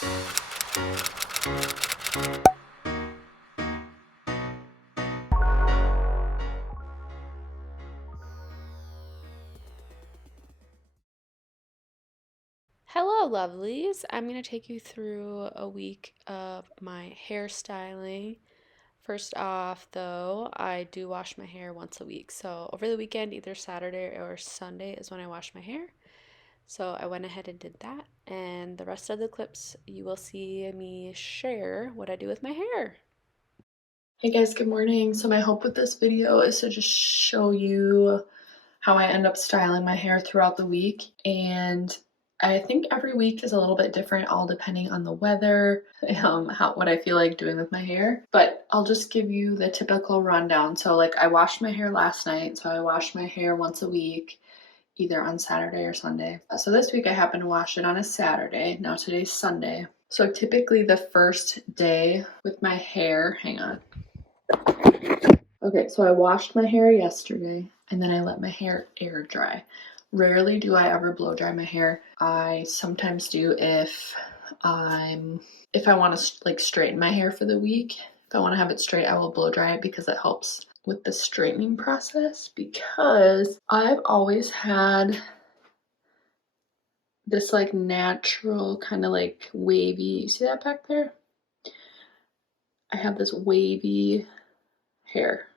Hello, lovelies. I'm going to take you through a week of my hairstyling. First off, though, I do wash my hair once a week. So, over the weekend, either Saturday or Sunday is when I wash my hair. So, I went ahead and did that. And the rest of the clips, you will see me share what I do with my hair. Hey guys, good morning. So, my hope with this video is to just show you how I end up styling my hair throughout the week. And I think every week is a little bit different, all depending on the weather, what I feel like doing with my hair. But I'll just give you the typical rundown. So like I washed my hair last night, so I wash my hair once a week, either on Saturday or Sunday. So this week I happened to wash it on a Saturday. Now today's Sunday. So typically the first day with my hair, hang on. Okay, so I washed my hair yesterday and then I let my hair air dry. Rarely do I ever blow dry my hair. I sometimes do if I want to like straighten my hair for the week. If I want to have it straight, I will blow dry it because it helps with the straightening process, because I've always had this like natural kind of like wavy, you see that back there? I have this wavy hair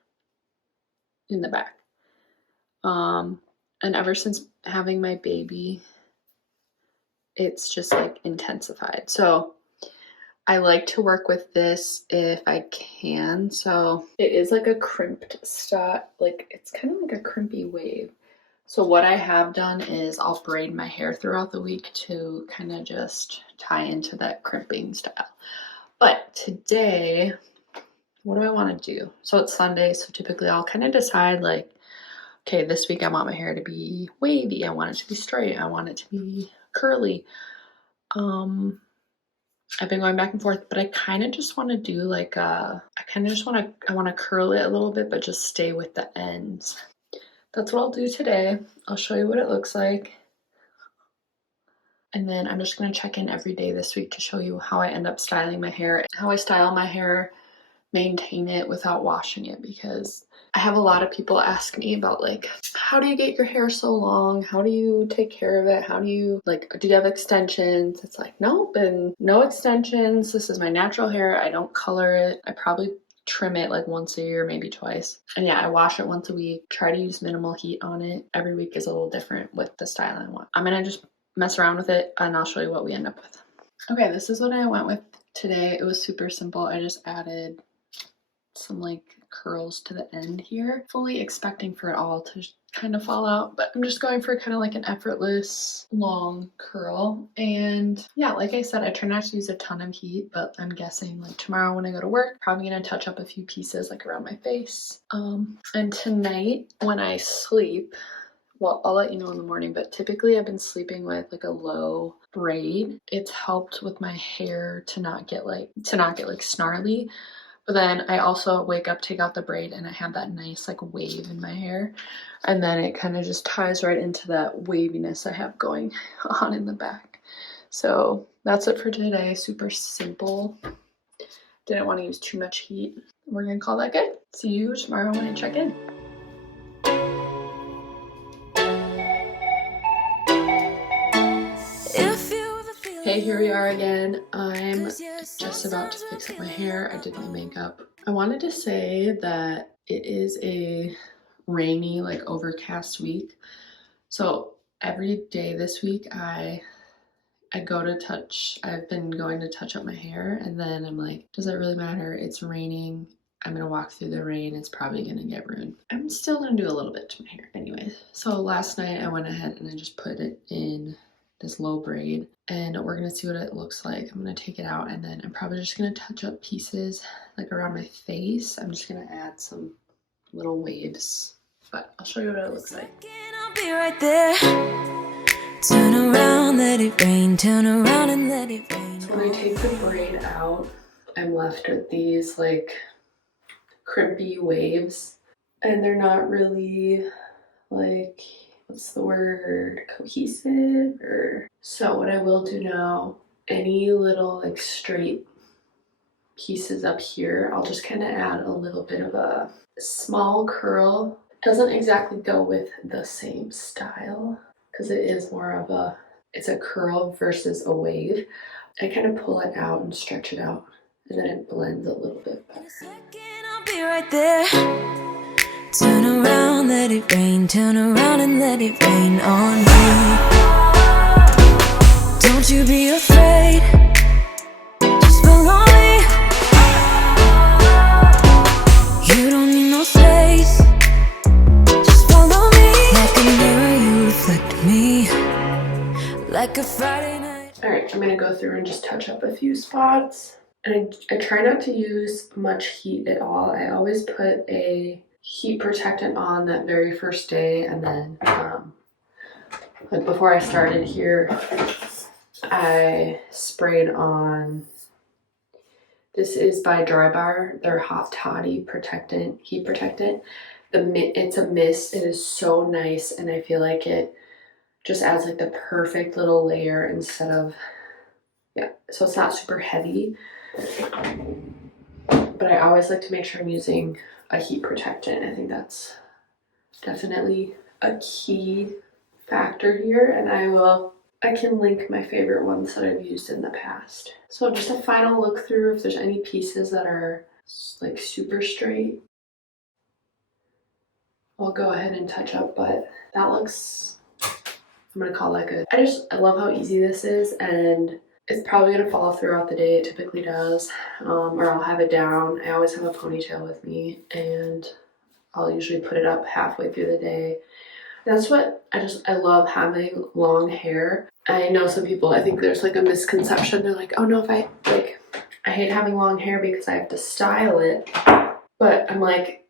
in the back. And ever since having my baby, it's just like intensified. So I like to work with this if I can. So it is like a crimped style, like it's kind of like a crimpy wave. So what I have done is I'll braid my hair throughout the week to kind of just tie into that crimping style. But today, what do I want to do? So it's Sunday, so typically I'll kind of decide like, okay, this week I want my hair to be wavy. I want it to be straight. I want it to be curly. I've been going back and forth, but I kind of just want to do like I want to curl it a little bit, but just stay with the ends. That's what I'll do today. I'll show you what it looks like. And then I'm just going to check in every day this week to show you how I end up styling my hair, how I style my hair, maintain it without washing it, because I have a lot of people ask me about like, how do you get your hair so long? How do you take care of it? How do you do you have extensions? It's like, nope, and no extensions. This is my natural hair. I don't color it. I probably trim it like once a year, maybe twice. And yeah, I wash it once a week. Try to use minimal heat on it. Every week is a little different with the style I want. I'm gonna just mess around with it and I'll show you what we end up with. Okay, this is what I went with today. It was super simple. I just added some like curls to the end here, fully expecting for it all to kind of fall out, but I'm just going for kind of like an effortless long curl. And yeah, like I said, I try not to use a ton of heat, but I'm guessing like tomorrow when I go to work, probably gonna touch up a few pieces like around my face. And tonight when I sleep, well, I'll let you know in the morning, but typically I've been sleeping with like a low braid. It's helped with my hair to not get like snarly. But then I also wake up, take out the braid, and I have that nice like wave in my hair. And then it kind of just ties right into that waviness I have going on in the back. So that's it for today. Super simple. Didn't want to use too much heat. We're gonna call that good. See you tomorrow when I check in. Hey, here we are again. I'm just about to fix up my hair. I did my makeup. I wanted to say that it is a rainy, like overcast week. So every day this week I've been going to touch up my hair, and then I'm like, does it really matter? It's raining. I'm gonna walk through the rain. It's probably gonna get ruined. I'm still gonna do a little bit to my hair anyway. So last night I went ahead and I just put it in this low braid, and we're gonna see what it looks like. I'm gonna take it out, and then I'm probably just gonna touch up pieces like around my face. I'm just gonna add some little waves, but I'll show you what it looks like. I'll be right there. Turn around, let it rain, turn around and let it rain. So when I take the braid out, I'm left with these like crimpy waves, and they're not really like, what's the word, cohesive. Or so what I will do now any little like straight pieces up here, I'll just kind of add a little bit of a small curl. Doesn't exactly go with the same style because it is more of a, it's a curl versus a wave. I kind of pull it out and stretch it out, and then it blends a little bit better. I'll be right there. Turn around, let it rain. Turn around and let it rain on me. Don't you be afraid. Just follow me. You don't need no space. Just follow me. Like a mirror, you reflect me. Like a Friday night. Alright, I'm gonna go through and just touch up a few spots. And I try not to use much heat at all. I always put a heat protectant on that very first day, and then like before I started here, I sprayed on, this is by Dry Bar, their Hot Toddy protectant, heat protectant. It's a mist. It is so nice, and I feel like it just adds like the perfect little layer instead of, yeah, so it's not super heavy. But I always like to make sure I'm using a heat protectant. I think that's definitely a key factor here, and I can link my favorite ones that I've used in the past. So just a final look through if there's any pieces that are like super straight. I'll go ahead and touch up, but that looks, I'm gonna call that good. I love how easy this is, and it's probably gonna fall throughout the day. It typically does, or I'll have it down. I always have a ponytail with me, and I'll usually put it up halfway through the day. That's what I love having long hair. I know some people, I think there's like a misconception. They're like, oh no, I hate having long hair because I have to style it. But I'm like,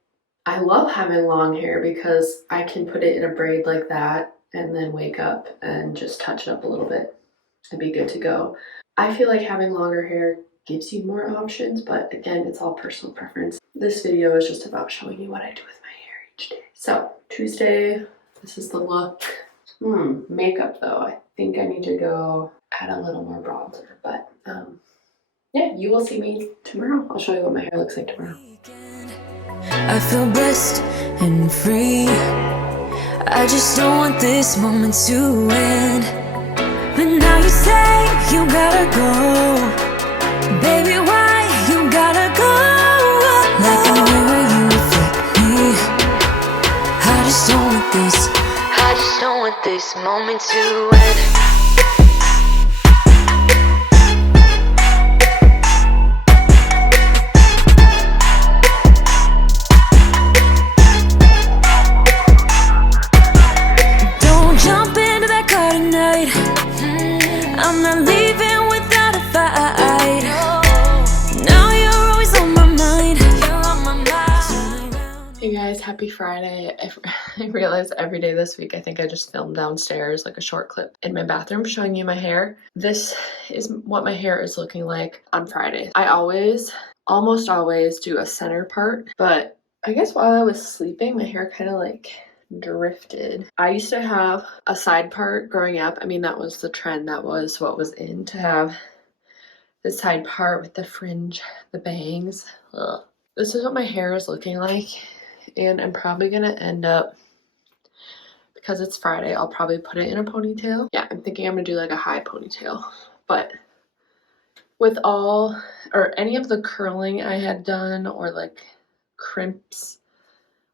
I love having long hair because I can put it in a braid like that and then wake up and just touch it up a little bit and be good to go. I feel like having longer hair gives you more options, but again, it's all personal preference. This video is just about showing you what I do with my hair each day. So Tuesday, this is the look. Makeup though, I think I need to go add a little more bronzer, but yeah, you will see me tomorrow. I'll show you what my hair looks like tomorrow. I feel blessed and free. I just don't want this moment to end. But now you say you gotta go. Baby, why you gotta go? Like a mirror, you reflect me. I just don't want this moment to end. I'm not leaving without a fight. Now you're always on my mind. You're on my mind. Hey guys, happy Friday. I realized every day this week I think I just filmed downstairs like a short clip in my bathroom showing you my hair. This is what my hair is looking like on Friday. I almost always do a center part, but I guess while I was sleeping my hair kind of like drifted. I used to have a side part growing up. I mean, that was the trend. That was what was in, to have the side part with the fringe, the bangs. Ugh. This is what my hair is looking like, and I'm probably gonna end up, because it's Friday, I'll probably put it in a ponytail. Yeah, I'm thinking I'm gonna do like a high ponytail, but with all or any of the curling I had done or like crimps,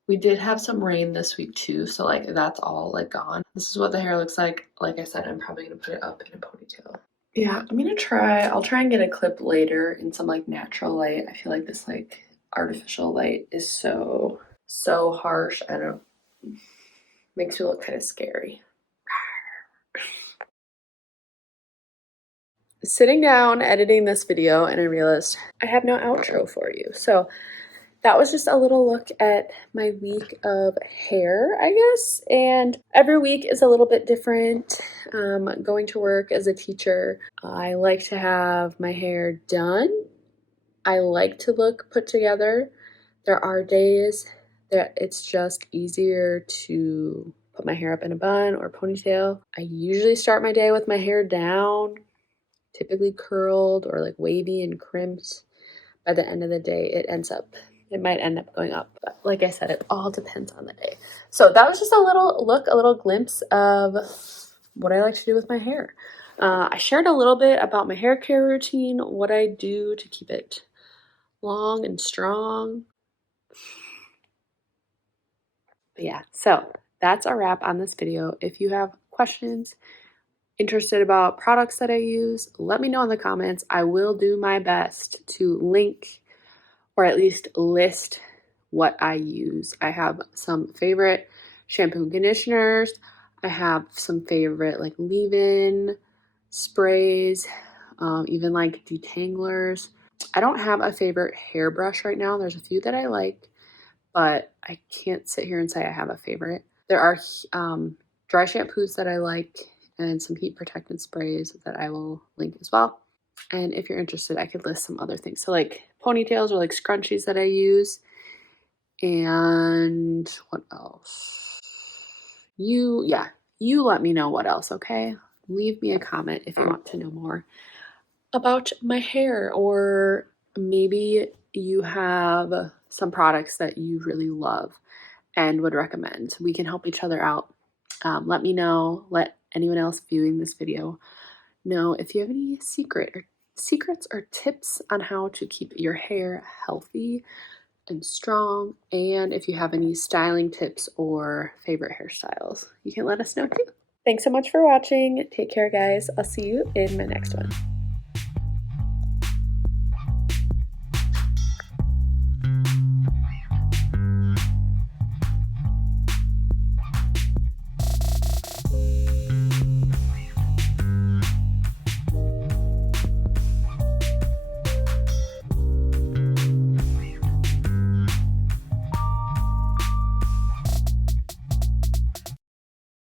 we did have some rain this week too, so like that's all like gone. This is what the hair looks like. Like I said, I'm probably gonna put it up in a ponytail. Yeah, I'll try and get a clip later in some like natural light. I feel like this like artificial light is so harsh. I don't know, makes me look kind of scary. Sitting down editing this video and I realized I have no outro for you. So that was just a little look at my week of hair, I guess. And every week is a little bit different. Going to work as a teacher, I like to have my hair done. I like to look put together. There are days that it's just easier to put my hair up in a bun or ponytail. I usually start my day with my hair down, typically curled or like wavy and crimped, by the end of the day, it might end up going up. But like I said, it all depends on the day. So that was just a little glimpse of what I like to do with my hair. I shared a little bit about my hair care routine, what I do to keep it long and strong. But yeah, so that's a wrap on this video. If you have questions, interested about products that I use, let me know in the comments. I will do my best to link or at least list what I use. I have some favorite shampoo and conditioners. I have some favorite like leave-in sprays, even like detanglers. I don't have a favorite hairbrush right now. There's a few that I like, but I can't sit here and say I have a favorite. There are dry shampoos that I like and some heat protectant sprays that I will link as well. And if you're interested, I could list some other things. So like ponytails or like scrunchies that I use. And what else? You let me know what else, okay? Leave me a comment if you want to know more about my hair, or maybe you have some products that you really love and would recommend. We can help each other out. Let me know, let anyone else viewing this video know if you have any secrets or tips on how to keep your hair healthy and strong, and if you have any styling tips or favorite hairstyles, you can let us know too. Thanks so much for watching. Take care, guys. I'll see you in my next one.